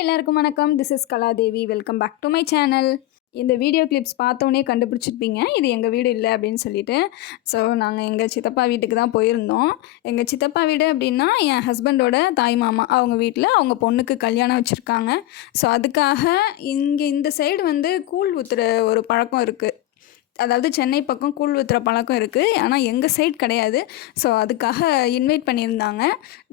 எல்லாருக்கும் வணக்கம். This is Kaladevi. Welcome back to my channel இந்த வீடியோ கிளிப்ஸ் பார்த்தோன்னே கண்டுபிடிச்சிருப்பீங்க. இது எங்கள் வீடு இல்லை அப்படின்னு சொல்லிட்டு. ஸோ நாங்கள் எங்கள் சித்தப்பா வீட்டுக்கு தான் போயிருந்தோம். எங்கள் சித்தப்பா வீடு அப்படின்னா என் ஹஸ்பண்டோட தாய் மாமா அவங்க வீட்டில் அவங்க பொண்ணுக்கு கல்யாணம் வச்சுருக்காங்க. ஸோ அதுக்காக இங்கே இந்த சைடு வந்து கூழ் ஊற்றுற ஒரு பழக்கம் இருக்குது அதாவது சென்னை பக்கம் கூழ் ஊற்றுற பழக்கம் இருக்குது ஆனால் எங்கள் சைட் கிடையாது. ஸோ அதுக்காக இன்வைட் பண்ணியிருந்தாங்க.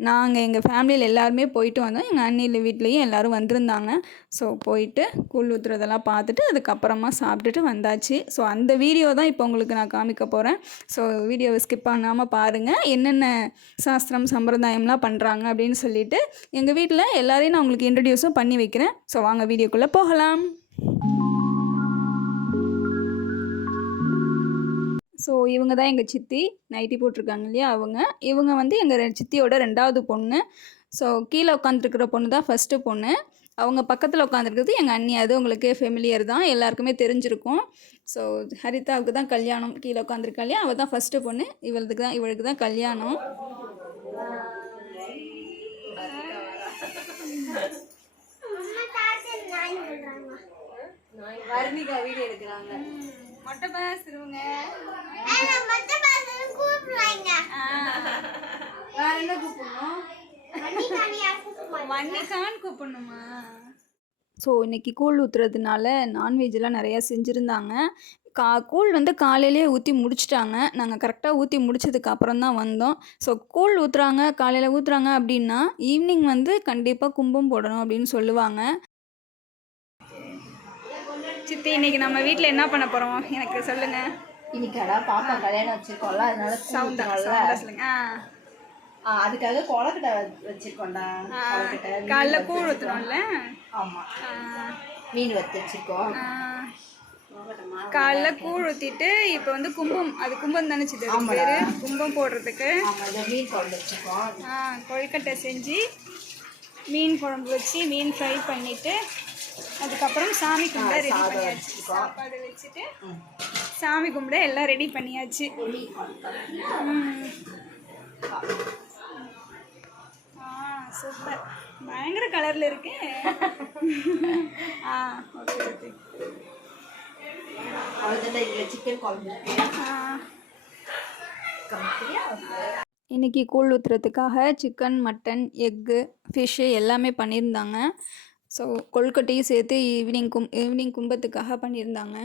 நாங்கள் எங்கள் ஃபேமிலியில் எல்லாருமே போயிட்டு வந்தோம். எங்கள் அண்ணியில் வீட்லேயும் எல்லோரும் வந்திருந்தாங்க. ஸோ போயிட்டு கூழ் ஊற்றுறதெல்லாம் பார்த்துட்டு அதுக்கப்புறமா சாப்பிட்டுட்டு வந்தாச்சு. ஸோ அந்த வீடியோ தான் இப்போ உங்களுக்கு நான் காமிக்க போகிறேன் ஸோ வீடியோவை ஸ்கிப் பண்ணாமல் பாருங்கள் என்னென்ன சாஸ்திரம் சம்பிரதாயம்லாம் பண்ணுறாங்க அப்படின்னு சொல்லிட்டு எங்கள் வீட்டில் எல்லாரையும் நான் உங்களுக்கு இன்ட்ரடியூஸும் பண்ணி வைக்கிறேன். ஸோ வாங்க வீடியோக்குள்ளே போகலாம். ஸோ இவங்க தான் எங்கள் சித்தி. நைட்டி போட்டிருக்காங்க இல்லையா? அவங்க. இவங்க வந்து எங்கள் சித்தியோட ரெண்டாவது பொண்ணு. ஸோ கீழே உட்காந்துருக்கிற பொண்ணு தான் ஃபஸ்ட்டு பொண்ணு. அவங்க பக்கத்தில் உட்காந்துருக்கிறது எங்கள் அண்ணி. அது உங்களுக்கு ஃபெமிலியர் தான். எல்லாருக்குமே தெரிஞ்சிருக்கும். ஸோ ஹரிதாவுக்கு தான் கல்யாணம். கீழே உட்காந்துருக்கா இல்லையா? அவள் தான் ஃபஸ்ட்டு பொண்ணு. இவளுக்கு தான் இவளுக்கு தான் கல்யாணம். வர்ணிகா வீடியோ எடுக்கிறாங்க. மொட்டை பேசுறவங்க வேற என்ன கூப்பிடணும் மன்னிக்கான்னு கூப்பிடணுமா? ஸோ இன்றைக்கி கூழ் ஊற்றுறதுனால நான்வெஜ்லாம் நிறையா செஞ்சுருந்தாங்க. கா கூழ் வந்து காலையிலே ஊற்றி முடிச்சிட்டாங்க. நாங்கள் கரெக்டாக ஊற்றி முடிச்சதுக்கு அப்புறம் தான் வந்தோம். ஸோ கூழ் ஊற்றுறாங்க காலையில் ஊற்றுறாங்க அப்படின்னா ஈவினிங் வந்து கண்டிப்பாக கும்பம் போடணும் அப்படின்னு சொல்லுவாங்க. சித்தி இன்னைக்கு நம்ம வீட்டில் என்ன பண்ண போகிறோம் எனக்கு சொல்லுங்கள் இன்னைக்காடா பாப்பா கல்யாணம் வச்சிருக்கோம்ல அதனால சவுண்டா சொல்லுங்க. அதுக்காக கொலக்கட்டை வச்சிருக்கோம்டா. கொலக்கட்டை காலைல கூழ் வச்சிருக்கோம். ஊற்றணும்ல ஆமா மீன் வறுத்து வச்சிருக்கோம். காலைல கூழ் ஊற்றிட்டு இப்போ வந்து கும்பம் அது கும்பம் தானே சித்தி அதுக்கு ஆமாடா. பேர்? கும்பம் போடுறதுக்கு. மீன் குழம்பு வச்சிருக்கோம். ஆ, கொழுக்கட்டை செஞ்சு மீன் குழம்பு வச்சு மீன் ஃப்ரை பண்ணிவிட்டு அதுக்கப்புறம் சாமி கும்பிட ரெடி பண்ணியாச்சு. சாப்பாடு வச்சுட்டு. சாமி கும்பிட எல்லாம் ரெடி பண்ணியாச்சு. ம். சூப்பர் பயங்கர கலரில் இருக்கு. ஆ ஓகே ஓகே சிக்கன் குழம்பு? இன்றைக்கி கூழ் ஊற்றுறதுக்காக சிக்கன் மட்டன் எக்கு ஃபிஷ்ஷு எல்லாமே பண்ணியிருந்தாங்க. ஸோ கொழுக்கட்டையும் சேர்த்து ஈவினிங் கும் ஈவினிங் கும்பத்துக்காக பண்ணியிருந்தாங்க.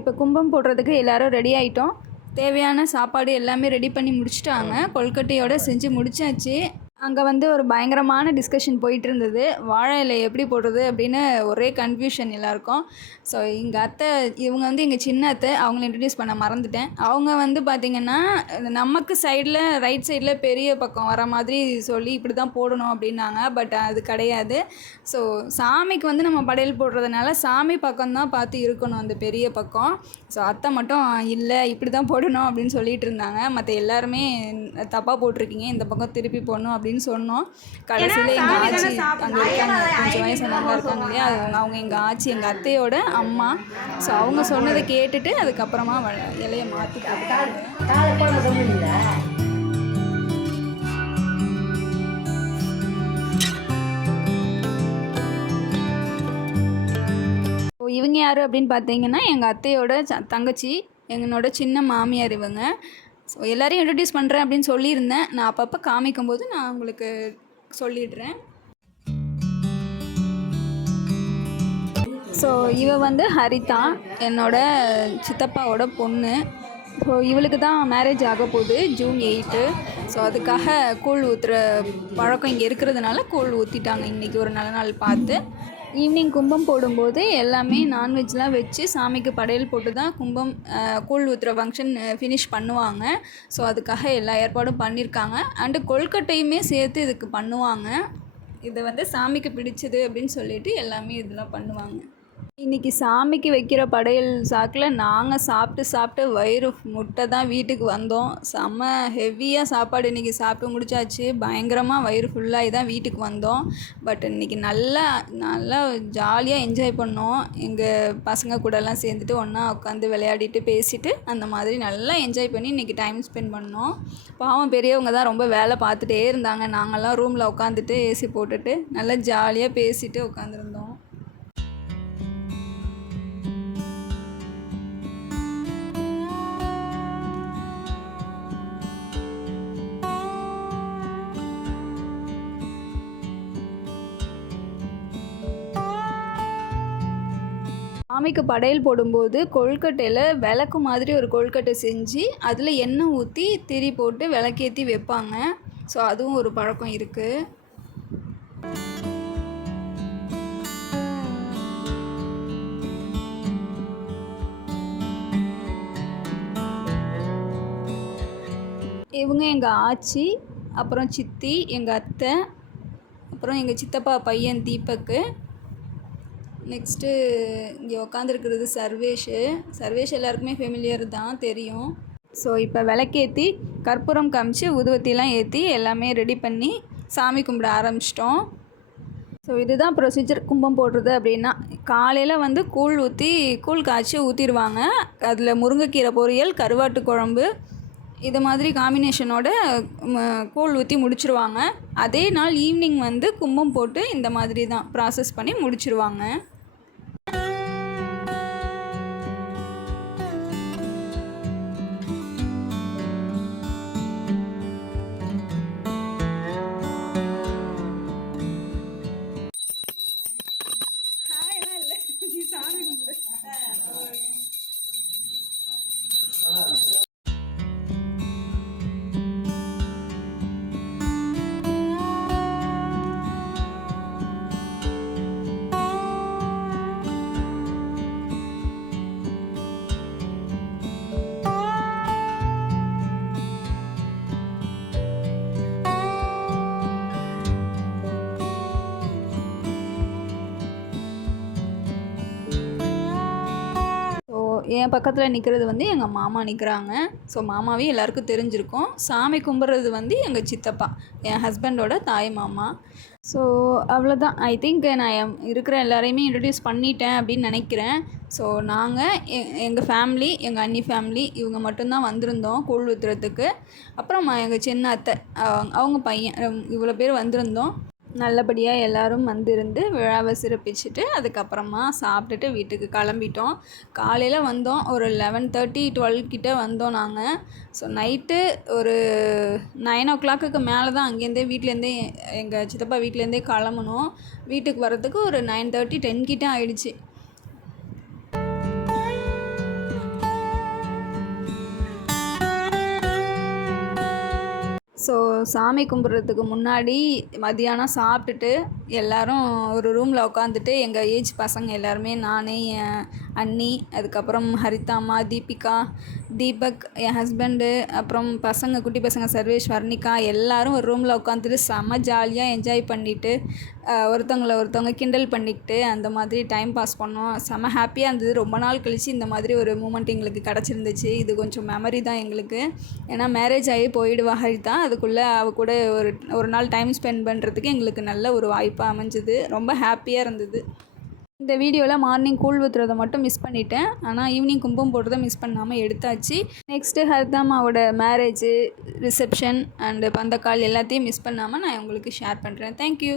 இப்போ கும்பம் போடுறதுக்கு எல்லாரும் ரெடி ஆகிட்டோம் தேவையான சாப்பாடு எல்லாமே ரெடி பண்ணி முடிச்சிட்டாங்க. கொழுக்கட்டையோடு செஞ்சு முடிச்சாச்சு. அங்கே வந்து ஒரு பயங்கரமான டிஸ்கஷன் போயிட்டு இருந்தது வாழை இலை எப்படி போடுறது அப்படின்னு ஒரே கன்ஃபியூஷன் எல்லாருக்கும். ஸோ எங்கள் அத்தை இவங்க வந்து எங்கள் சின்ன அத்தை அவங்கள இன்ட்ரடியூஸ் பண்ண மறந்துட்டேன். அவங்க வந்து பார்த்திங்கன்னா நமக்கு சைடில் ரைட் சைடில் பெரிய பக்கம் வர மாதிரி சொல்லி இப்படி தான் போடணும் அப்படின்னாங்க. பட் அது கிடையாது. ஸோ சாமிக்கு வந்து நம்ம படையல் போடுறதுனால சாமி பக்கம் தான் பார்த்து இருக்கணும் அந்த பெரிய பக்கம். ஸோ அத்தை மட்டும் இல்லை இப்படி தான் போடணும் அப்படின்னு சொல்லிட்டு இருந்தாங்க. மற்ற எல்லாருமே தப்பாக போட்டிருக்கீங்க. இந்த பக்கம் திருப்பி போடணும் அப்படின்னு சொன்னோம். கடைசியில் எங்கள் ஆச்சி அங்கே இருக்காங்க. கொஞ்சம் வயசானவங்க இருக்காங்க இல்லையா? அவங்க அவங்க எங்கள் ஆச்சி எங்கள் அத்தையோட அம்மா. ஸோ அவங்க சொன்னதை கேட்டுட்டு அதுக்கப்புறமா இலையை மாற்றி? ஸோ இவங்க யார் அப்படின்னு பார்த்தீங்கன்னா எங்கள் அத்தையோட தங்கச்சி எங்களோட சின்ன மாமியார் இவங்க. ஸோ எல்லாரையும் இன்ட்ரடியூஸ் பண்ணுறேன் அப்படின்னு சொல்லியிருந்தேன். நான் அப்பப்போ காமிக்கும்போது நான் உங்களுக்கு சொல்லிடுறேன். ஸோ இவ வந்து ஹரிதா என்னோட சித்தப்பாவோட பொண்ணு. ஸோ இவளுக்கு தான் மேரேஜ் ஆக போகுது ஜூன் எயிட்டு ஸோ அதுக்காக கூழ் ஊற்றுற பழக்கம் இங்கே இருக்கிறதுனால கூழ் ஊற்றிட்டாங்க இன்றைக்கி ஒரு நல்ல நாள் பார்த்து. ஈவினிங் கும்பம் போடும்போது எல்லாமே நான்வெஜ்லாம் வச்சு சாமிக்கு படையல் போட்டு தான் கும்பம் கூழ் ஊற்றுற ஃபங்க்ஷன் ஃபினிஷ் பண்ணுவாங்க. ஸோ அதுக்காக எல்லா ஏற்பாடும் பண்ணியிருக்காங்க அண்டு கொல்கட்டையுமே சேர்த்து இதுக்கு பண்ணுவாங்க. இதை வந்து சாமிக்கு பிடிச்சது அப்படின்னு சொல்லிட்டு எல்லாமே இதெல்லாம் பண்ணுவாங்க. இன்றைக்கி சாமிக்கு வைக்கிற படையல் சாக்கில் நாங்கள் சாப்பிட்டு சாப்பிட்டு வயிறு முட்டை தான் வீட்டுக்கு வந்தோம். செம்ம ஹெவியாக சாப்பாடு இன்றைக்கி சாப்பிட்டு முடிச்சாச்சு. பயங்கரமாக வயிறு ஃபுல்லாகி தான் வீட்டுக்கு வந்தோம். பட் இன்றைக்கி நல்லா நல்லா ஜாலியாக என்ஜாய் பண்ணோம். எங்கள் பசங்க கூடலாம் சேர்ந்துட்டு ஒன்றா உட்காந்து விளையாடிட்டு பேசிட்டு அந்த மாதிரி நல்லா என்ஜாய் பண்ணி இன்றைக்கி டைம் ஸ்பெண்ட் பண்ணோம். பாவம் பெரியவங்க தான் ரொம்ப வேலை பார்த்துட்டே இருந்தாங்க. நாங்கள்லாம் ரூமில் உட்காந்துட்டு ஏசி போட்டுட்டு நல்லா ஜாலியாக பேசிட்டு உட்காந்துருந்தோம் சாமிக்கு படையல் போடும்போது கொழுக்கட்டையில் விளக்கு மாதிரி ஒரு கொழுக்கட்டை செஞ்சு அதில் எண்ணெய் ஊற்றி திரி போட்டு விளக்கேற்றி வைப்பாங்க. ஸோ அதுவும் ஒரு பழக்கம் இருக்குது இவங்க எங்கள் ஆச்சி அப்புறம் சித்தி எங்கள் அத்தை அப்புறம் எங்கள் சித்தப்பா பையன் தீபக்கு நெக்ஸ்ட்டு இங்கே உக்காந்துருக்கிறது சர்வேஷு. சர்வேஷ் எல்லாருக்குமே ஃபெமிலியர் தான் தெரியும். ஸோ இப்போ விளக்கேற்றி கற்பூரம் காமிச்சு உதுவத்திலாம் ஏற்றி எல்லாமே ரெடி பண்ணி சாமி கும்பிட ஆரம்பிச்சிட்டோம். ஸோ இதுதான் ப்ரொசீஜர் கும்பம் போடுறது அப்படின்னா காலையில் வந்து கூழ் ஊற்றி கூழ் காய்ச்சி ஊற்றிடுவாங்க அதில் முருங்கைக்கீரை பொரியல் கருவாட்டு குழம்பு இது மாதிரி காம்பினேஷனோட கூழ் ஊற்றி முடிச்சிருவாங்க. அதே நாள் ஈவினிங் வந்து கும்பம் போட்டு இந்த மாதிரி தான் ப்ராசஸ் பண்ணி முடிச்சிருவாங்க. என் பக்கத்தில் நிற்கிறது வந்து எங்கள் மாமா நிற்கிறாங்க ஸோ மாமாவே எல்லாருக்கும் தெரிஞ்சிருக்கும். சாமி கும்பிட்றது வந்து எங்கள் சித்தப்பா என் ஹஸ்பண்டோட தாய் மாமா. ஸோ அவ்வளோதான் ஐ திங்க் நான் இருக்கிற எல்லாரையுமே இன்ட்ரடியூஸ் பண்ணிட்டேன் அப்படின்னு நினைக்கிறேன். ஸோ நாங்கள் எ எங்கள் ஃபேமிலி எங்கள் அண்ணி ஃபேமிலி இவங்க மட்டும்தான் வந்திருந்தோம் கூழ் ஊற்றுறதுக்கு அப்புறம் எங்கள் சின்ன அத்தை அவங்க பையன் இவ்வளோ பேர் வந்திருந்தோம். நல்லபடியாக எல்லோரும் வந்திருந்து விழாவை சிறப்பிச்சுட்டு அதுக்கப்புறமா சாப்பிட்டுட்டு வீட்டுக்கு கிளம்பிட்டோம். காலையில் வந்தோம். ஒரு லெவன் தேர்ட்டி டுவெல் கிட்டே வந்தோம் நாங்கள் ஸோ நைட்டு ஒரு நைன் ஓ கிளாக்குக்கு மேலே தான் அங்கேருந்தே வீட்டிலேருந்தே எங்கள் சித்தப்பா வீட்டிலேருந்தே கிளம்பணும் வீட்டுக்கு வரத்துக்கு ஒரு நைன் தேர்ட்டி டென் கிட்டே ஆகிடுச்சி ஸோ சாமி கும்பிட்றதுக்கு முன்னாடி மதியானம் சாப்பிட்டுட்டு எல்லாரும் ஒரு ரூமில் உட்காந்துட்டு எங்கள் ஏஜ் பசங்க எல்லாருமே நான் என் அண்ணி அதுக்கப்புறம் ஹரிதாம்மா தீபிகா தீபக் என் ஹஸ்பண்டு அப்புறம் பசங்க குட்டி பசங்க சர்வேஷ் வர்ணிகா எல்லோரும் ஒரு ரூமில் உட்காந்துட்டு செம்ம ஜாலியாக என்ஜாய் பண்ணிவிட்டு ஒருத்தவங்கள ஒருத்தவங்க கிண்டல் பண்ணிக்கிட்டு அந்த மாதிரி டைம் பாஸ் பண்ணோம். செம்ம ஹாப்பியாக இருந்தது. ரொம்ப நாள் கழித்து இந்த மாதிரி ஒரு மூமெண்ட் எங்களுக்கு கிடச்சிருந்துச்சு. இது கொஞ்சம் மெமரி தான் எங்களுக்கு. ஏன்னா மேரேஜ் ஆகி போயிடுவா ஹரிதா. அதுக்குள்ளே அவ கூட ஒரு ஒரு நாள் டைம் ஸ்பெண்ட் பண்ணுறதுக்கு எங்களுக்கு நல்ல ஒரு வாய்ப்பாக அமைஞ்சது. ரொம்ப ஹாப்பியாக இருந்தது. இந்த வீடியோவில் மார்னிங் கூழ் ஊற்றுறதை மட்டும் மிஸ் பண்ணிட்டேன். ஆனால் ஈவினிங் கும்பம் போடுறதை மிஸ் பண்ணாமல் எடுத்தாச்சு. நெக்ஸ்ட்டு ஹர்தாமாவோட மேரேஜு ரிசப்ஷன் அண்டு பந்தக்கால் எல்லாத்தையும் மிஸ் பண்ணாமல் நான் உங்களுக்கு ஷேர் பண்ணுறேன் தேங்க்யூ